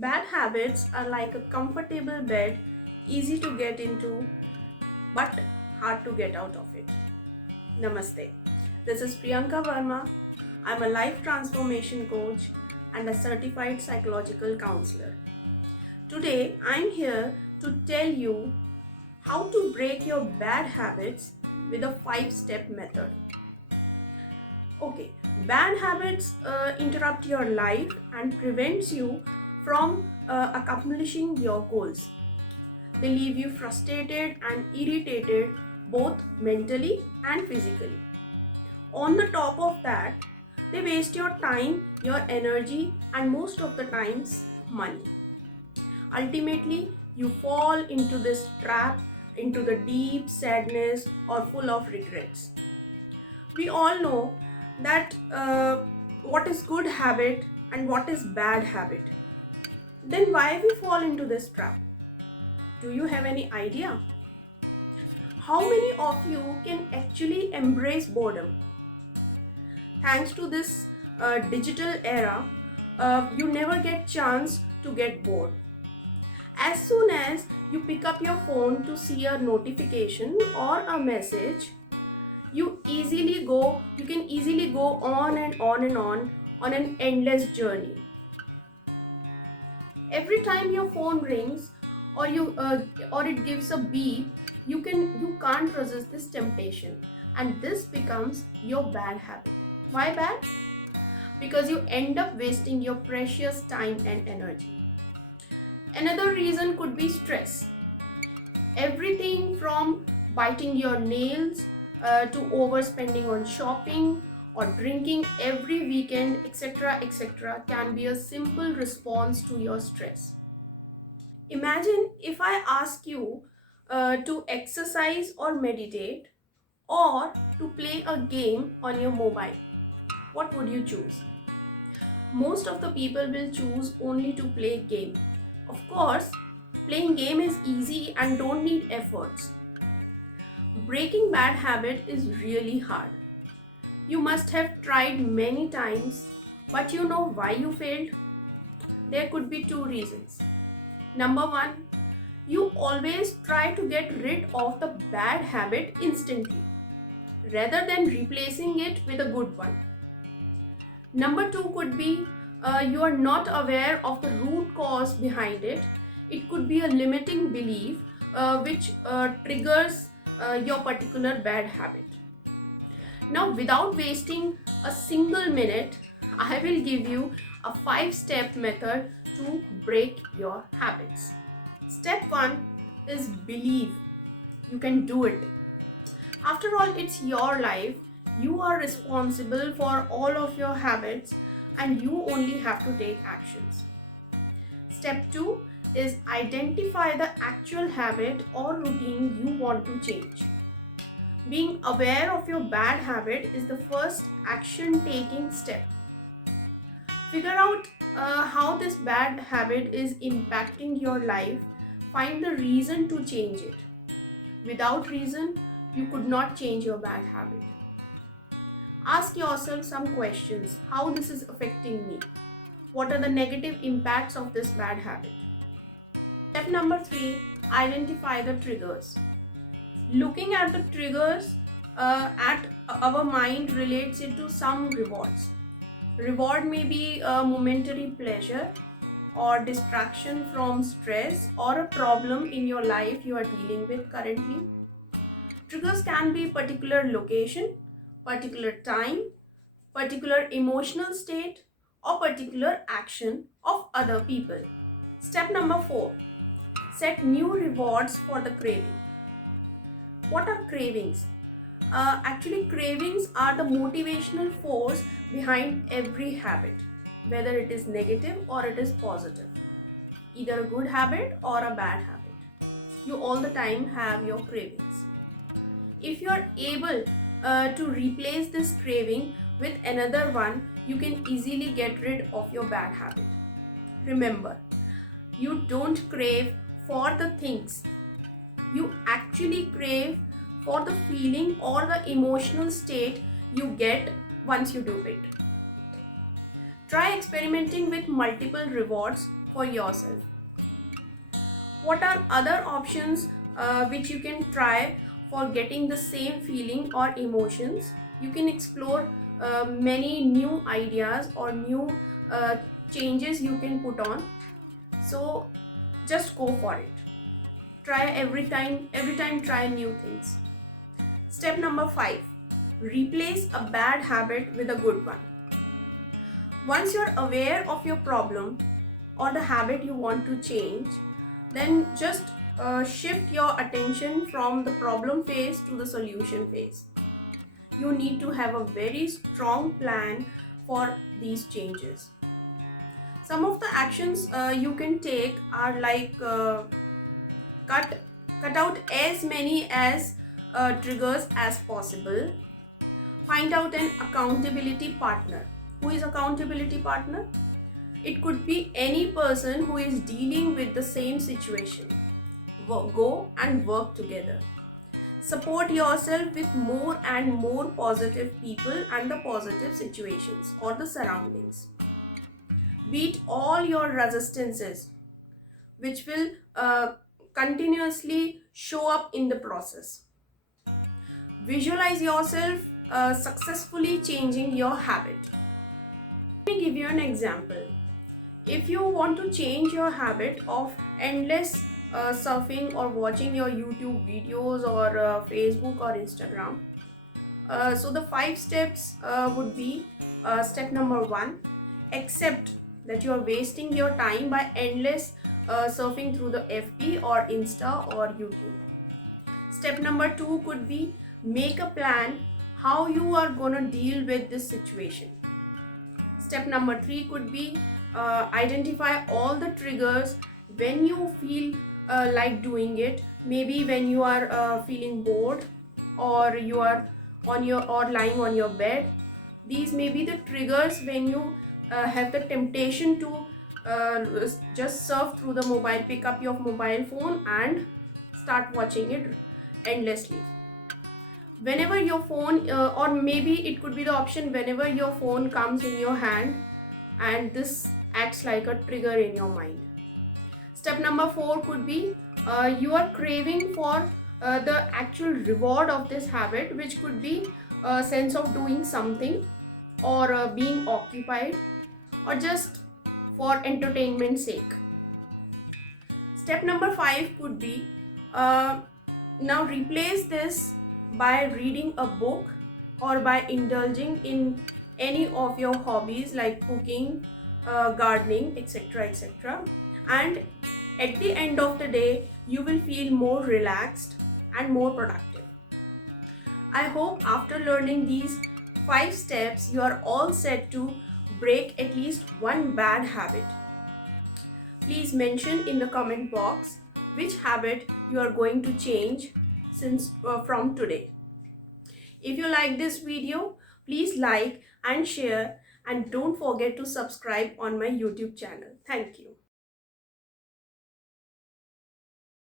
Bad habits are like a comfortable bed, easy to get into, but hard to get out of it. Namaste. This is Priyanka Verma. I'm a life transformation coach and a certified psychological counselor. Today, I'm here to tell you how to break your bad habits with a 5-step method. Okay, bad habits interrupt your life and prevents you from accomplishing your goals. They leave you frustrated and irritated both mentally and physically. On the top of that, they waste your time, your energy, and most of the times money. Ultimately, you fall into this trap, into the deep sadness or full of regrets. We all know that what is good habit and what is bad habit. Then why we fall into this trap? Do you have any idea? How many of you can actually embrace boredom? Thanks to this digital era, you never get chance to get bored. As soon as you pick up your phone to see a notification or a message, you can easily go on and on and on an endless journey. Every time your phone rings or it gives a beep, you can't resist this temptation, and this becomes your bad habit. Why bad? Because you end up wasting your precious time and energy. Another reason could be stress. Everything from biting your nails to overspending on shopping or drinking every weekend, etc., can be a simple response to your stress. Imagine if I ask you to exercise or meditate, or to play a game on your mobile. What would you choose? Most of the people will choose only to play game. Of course, playing game is easy and don't need efforts. Breaking bad habit is really hard. You must have tried many times, but you know why you failed? There could be 2 reasons. Number 1, you always try to get rid of the bad habit instantly, rather than replacing it with a good one. Number 2 could be you are not aware of the root cause behind it. It could be a limiting belief which triggers your particular bad habit. Now, without wasting a single minute, I will give you a 5-step method to break your habits. Step 1 is believe you can do it. After all, it's your life. You are responsible for all of your habits and you only have to take actions. Step 2 is identify the actual habit or routine you want to change. Being aware of your bad habit is the first action taking step. Figure out how this bad habit is impacting your life. Find the reason to change it. Without reason, you could not change your bad habit. Ask yourself some questions. How this is affecting me? What are the negative impacts of this bad habit? Step number 3, identify the triggers. Looking at the triggers at our mind relates it to some rewards. Reward may be a momentary pleasure or distraction from stress or a problem in your life you are dealing with currently. Triggers can be particular location, particular time, particular emotional state, or particular action of other people. Step number 4, set new rewards for the craving. What are cravings? Actually, cravings are the motivational force behind every habit, whether it is negative or it is positive, either a good habit or a bad habit. You all the time have your cravings. If you are able to replace this craving with another one, you can easily get rid of your bad habit. Remember, you don't crave for the things. You actually crave for the feeling or the emotional state you get once you do it. Try experimenting with multiple rewards for yourself. What are other options which you can try for getting the same feeling or emotions? You can explore many new ideas or new uh, changes you can put on. So just go for it. Try every time try new things. Step number 5, replace a bad habit with a good one. Once you're aware of your problem or the habit you want to change, then just shift your attention from the problem phase to the solution phase. You need to have a very strong plan for these changes. Some of the actions you can take are like cut out as many as triggers as possible. Find out an accountability partner. Who is accountability partner? It could be any person who is dealing with the same situation. Go and work together. Support yourself with more and more positive people and the positive situations or the surroundings. Beat all your resistances, which will continuously show up in the process. Visualize yourself successfully changing your habit. Let me give you an example. If you want to change your habit of endless surfing or watching your YouTube videos or Facebook or Instagram, so the 5 steps would be step number 1, accept that you are wasting your time by endless surfing through the FB or Insta or YouTube. Step number 2 could be make a plan how you are gonna deal with this situation. Step number 3 could be identify all the triggers when you feel like doing it. Maybe when you are feeling bored, or you are on your or lying on your bed. These may be the triggers when you have the temptation to just surf through the mobile, pick up your mobile phone and start watching it endlessly. Whenever your phone or maybe it could be the option whenever your phone comes in your hand, and this acts like a trigger in your mind. Step number 4 could be you are craving for the actual reward of this habit, which could be a sense of doing something or being occupied or just for entertainment sake. Step number 5 could be now replace this by reading a book or by indulging in any of your hobbies like cooking, gardening, etc. etc. And at the end of the day, you will feel more relaxed and more productive. I hope after learning these 5 steps, you are all set to break at least one bad habit. Please mention in the comment box which habit you are going to change from today. If you like this video, please like and share, and don't forget to subscribe on my YouTube channel. Thank you.